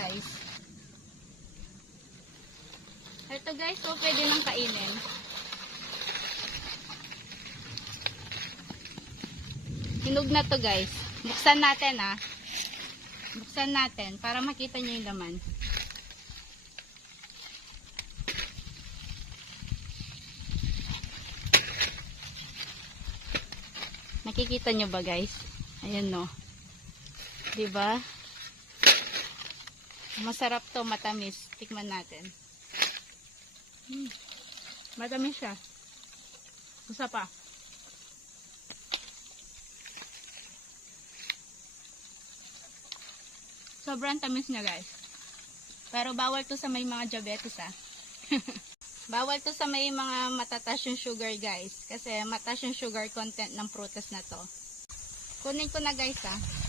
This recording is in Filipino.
guys. Ito guys, so pwede nang kainin. Hinog na to guys. Buksan natin ah. Buksan natin para makita nyo yung laman. Nakikita nyo ba guys? Ayan no. Diba? Masarap to, matamis. Tikman natin. Matamis siya. Isa pa. Sobrang tamis niya guys. Pero bawal to sa may mga diabetes ah. Bawal to sa may mga matataas yung sugar guys. Kasi mataas yung sugar content ng prutas na to. Kunin ko na guys ah.